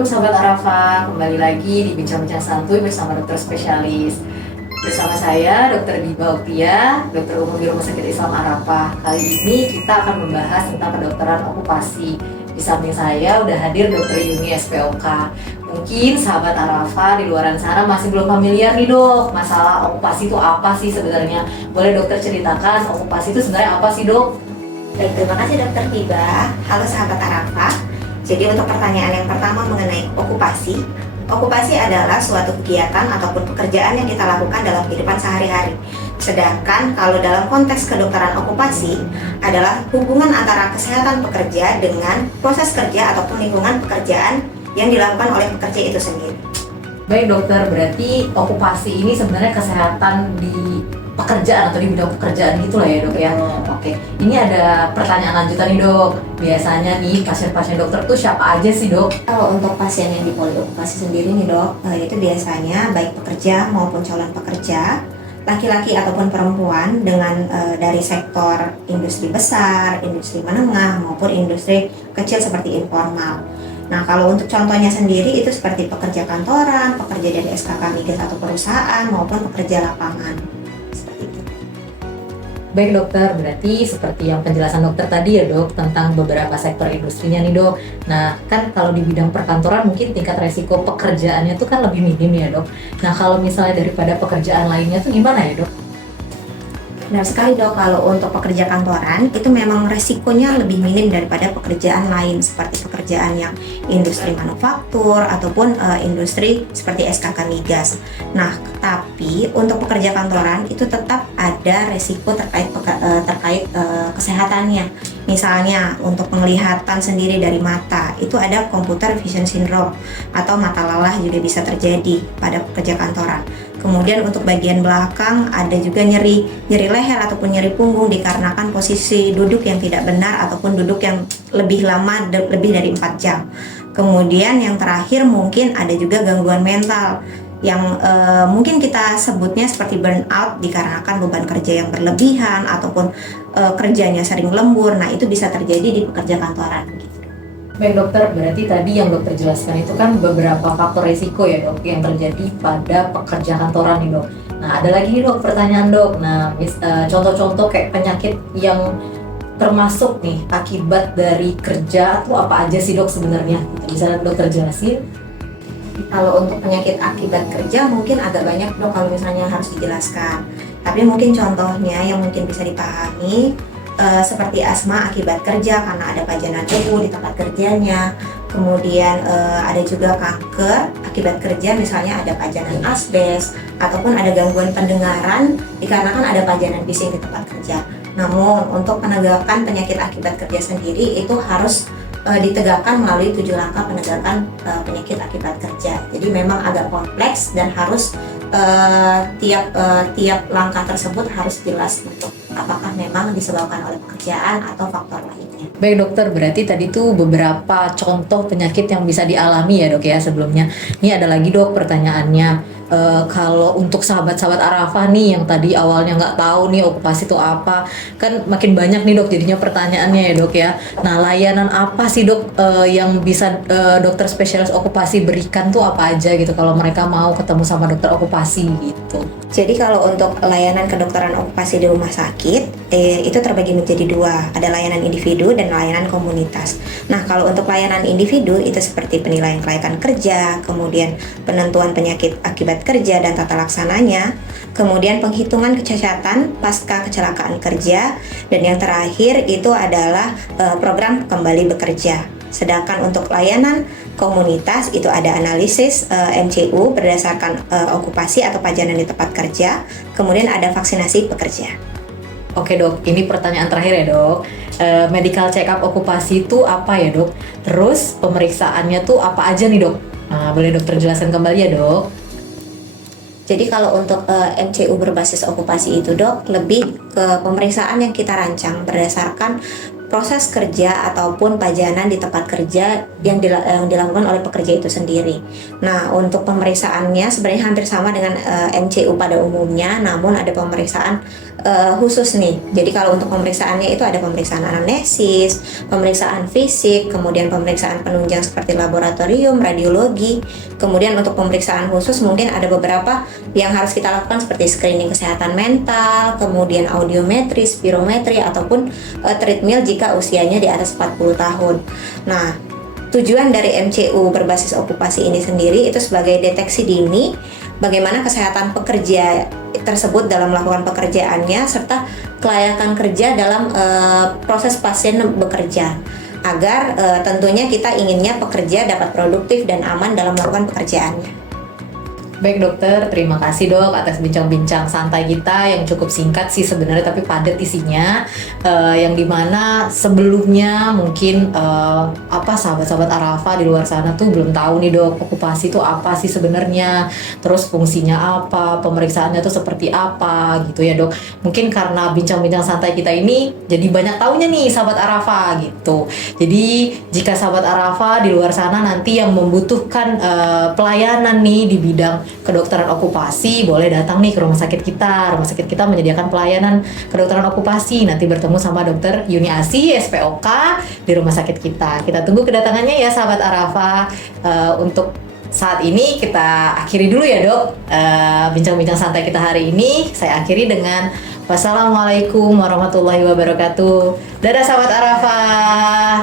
Assalamualaikum sahabat Arafa, kembali lagi di Bincang-Bincang Santuy bersama dokter spesialis. Bersama saya Dr. Diba Oktia, dokter umum di Rumah Sakit Islam Arafa. Kali ini kita akan membahas tentang kedokteran okupasi. Di samping saya udah hadir Dr. Yuni SPOK. Mungkin sahabat Arafa di luaran sana masih belum familiar nih dok, masalah okupasi itu apa sih sebenarnya? Boleh dokter ceritakan okupasi itu sebenarnya apa sih dok? Baik, terima kasih Dokter Diba. Halo sahabat Arafa. Jadi untuk pertanyaan yang pertama mengenai okupasi, okupasi adalah suatu kegiatan ataupun pekerjaan yang kita lakukan dalam kehidupan sehari-hari. Sedangkan kalau dalam konteks kedokteran okupasi adalah hubungan antara kesehatan pekerja dengan proses kerja ataupun lingkungan pekerjaan yang dilakukan oleh pekerja itu sendiri. Baik dokter, berarti okupasi ini sebenarnya kesehatan di pekerjaan atau di bidang pekerjaan gitu lah ya dok ya. Oke, ini ada pertanyaan lanjutan nih dok. Biasanya nih pasien-pasien dokter tuh siapa aja sih dok? Kalau untuk pasien yang di poliokupasi sendiri nih dok, itu biasanya baik pekerja maupun calon pekerja, laki-laki ataupun perempuan dengan dari sektor industri besar, industri menengah maupun industri kecil seperti informal. Nah, kalau untuk contohnya sendiri itu seperti pekerja kantoran, pekerja dari SKK migas atau perusahaan maupun pekerja lapangan. Seperti itu. Baik dokter, berarti seperti yang penjelasan dokter tadi ya dok tentang beberapa sektor industrinya nih dok. Nah kan kalau di bidang perkantoran mungkin tingkat resiko pekerjaannya tuh kan lebih minim ya dok. Nah kalau misalnya daripada pekerjaan lainnya tuh gimana ya dok? Benar sekali dok, kalau untuk pekerja kantoran itu memang resikonya lebih minim daripada pekerjaan lain seperti pekerjaan yang industri manufaktur ataupun industri seperti SKK migas. Nah, tapi untuk pekerja kantoran itu tetap ada resiko terkait kesehatannya. Misalnya untuk penglihatan sendiri dari mata itu ada computer vision syndrome atau mata lelah juga bisa terjadi pada pekerja kantoran. Kemudian untuk bagian belakang ada juga nyeri leher ataupun nyeri punggung dikarenakan posisi duduk yang tidak benar ataupun duduk yang lebih lama, lebih dari 4 jam. Kemudian yang terakhir mungkin ada juga gangguan mental yang mungkin kita sebutnya seperti burnout dikarenakan beban kerja yang berlebihan ataupun kerjanya sering lembur. Nah, itu bisa terjadi di pekerja kantoran gitu. Baik dokter, berarti tadi yang dokter jelaskan itu kan beberapa faktor resiko ya dok yang terjadi pada pekerja kantoran nih dok. Nah ada lagi nih dok pertanyaan dok. Nah contoh-contoh kayak penyakit yang termasuk nih akibat dari kerja tuh apa aja sih dok sebenarnya? Bisa dokter jelasin? Kalau untuk penyakit akibat kerja mungkin agak banyak dok kalau misalnya harus dijelaskan. Tapi mungkin contohnya yang mungkin bisa dipahami seperti asma akibat kerja karena ada pajanan debu di tempat kerjanya. Kemudian ada juga kanker akibat kerja, misalnya ada pajanan asbes ataupun ada gangguan pendengaran dikarenakan ada pajanan bising di tempat kerja. Namun untuk penegakan penyakit akibat kerja sendiri itu harus ditegakkan melalui 7 langkah penegakan penyakit akibat kerja. Jadi memang agak kompleks dan harus tiap langkah tersebut harus jelas untuk apakah memang disebabkan oleh pekerjaan atau faktor lainnya. Baik dokter, berarti tadi tuh beberapa contoh penyakit yang bisa dialami ya dok ya sebelumnya. Ini ada lagi dok pertanyaannya. Kalau untuk sahabat-sahabat Arafa nih yang tadi awalnya nggak tahu nih okupasi itu apa, kan makin banyak nih dok jadinya pertanyaannya ya dok ya. Nah layanan apa sih dok yang bisa dokter spesialis okupasi berikan tuh apa aja gitu kalau mereka mau ketemu sama dokter okupasi gitu? Jadi kalau untuk layanan kedokteran okupasi di rumah sakit itu terbagi menjadi 2, ada layanan individu dan layanan komunitas. Nah kalau untuk layanan individu itu seperti penilaian kelayakan kerja, kemudian penentuan penyakit akibat kerja dan tata laksananya, kemudian penghitungan kecacatan pasca kecelakaan kerja, dan yang terakhir itu adalah program kembali bekerja. Sedangkan untuk layanan komunitas itu ada analisis MCU berdasarkan okupasi atau pajanan di tempat kerja, kemudian ada vaksinasi pekerja. Oke dok, ini pertanyaan terakhir ya dok. Medical check up okupasi itu apa ya dok? Terus pemeriksaannya tuh apa aja nih dok? Nah, boleh dokter jelaskan kembali ya dok? Jadi kalau untuk MCU berbasis okupasi itu dok, lebih ke pemeriksaan yang kita rancang berdasarkan proses kerja ataupun pajanan di tempat kerja yang dilakukan oleh pekerja itu sendiri. Nah, untuk pemeriksaannya sebenarnya hampir sama dengan MCU pada umumnya, namun ada pemeriksaan khusus nih. Jadi kalau untuk pemeriksaannya itu ada pemeriksaan anamnesis, pemeriksaan fisik, kemudian pemeriksaan penunjang seperti laboratorium, radiologi. Kemudian untuk pemeriksaan khusus mungkin ada beberapa yang harus kita lakukan seperti screening kesehatan mental, kemudian audiometri, spirometri, ataupun treadmill jika usianya di atas 40 tahun. Nah, tujuan dari MCU berbasis okupasi ini sendiri itu sebagai deteksi dini bagaimana kesehatan pekerja tersebut dalam melakukan pekerjaannya serta kelayakan kerja dalam proses pasien bekerja, agar tentunya kita inginnya pekerja dapat produktif dan aman dalam melakukan pekerjaannya. Baik dokter, terima kasih dok atas bincang-bincang santai kita yang cukup singkat sih sebenarnya tapi padat isinya, yang dimana sebelumnya mungkin sahabat-sahabat Arafah di luar sana tuh belum tahu nih dok okupasi itu apa sih sebenarnya, terus fungsinya apa, pemeriksaannya tuh seperti apa gitu ya dok. Mungkin karena bincang-bincang santai kita ini jadi banyak taunya nih sahabat Arafah gitu. Jadi jika sahabat Arafah di luar sana nanti yang membutuhkan pelayanan nih di bidang kedokteran okupasi, boleh datang nih ke rumah sakit kita. Rumah sakit kita menyediakan pelayanan kedokteran okupasi. Nanti bertemu sama dokter Yuni Asi, SPOK di rumah sakit kita. Kita tunggu kedatangannya ya sahabat Arafah. Untuk saat ini kita akhiri dulu ya dok bincang-bincang santai kita hari ini. Saya akhiri dengan wassalamualaikum warahmatullahi wabarakatuh. Dadah sahabat Arafah.